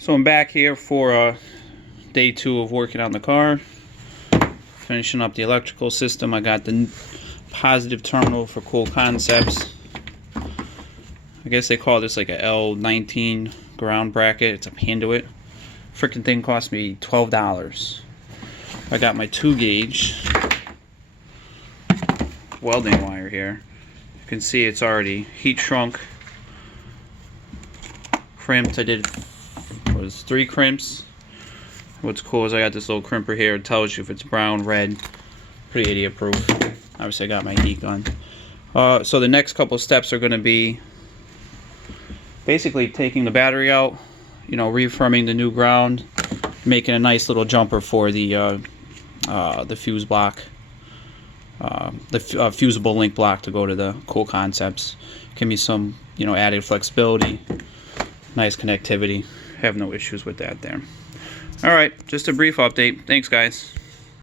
So I'm back here for day 2 of working on the car. Finishing up the electrical system. I got the positive terminal for Cool Concepts. I guess they call this like a L19 ground bracket. It's a conduit. Freaking thing cost me $12. I got my 2 gauge welding wire here. You can see it's already heat shrunk, crimped. I did 3 crimps. What's cool is I got this little crimper here. It tells you if it's brown, red. Pretty idiot proof. Obviously I got my heat gun. So the next couple steps are going to be basically taking the battery out, reaffirming the new ground, making a nice little jumper for the fuse block, the fusible link block to go to the Cool Concepts. Give me some, added flexibility, nice connectivity. Have no issues with that there. All right, just a brief update. Thanks, guys.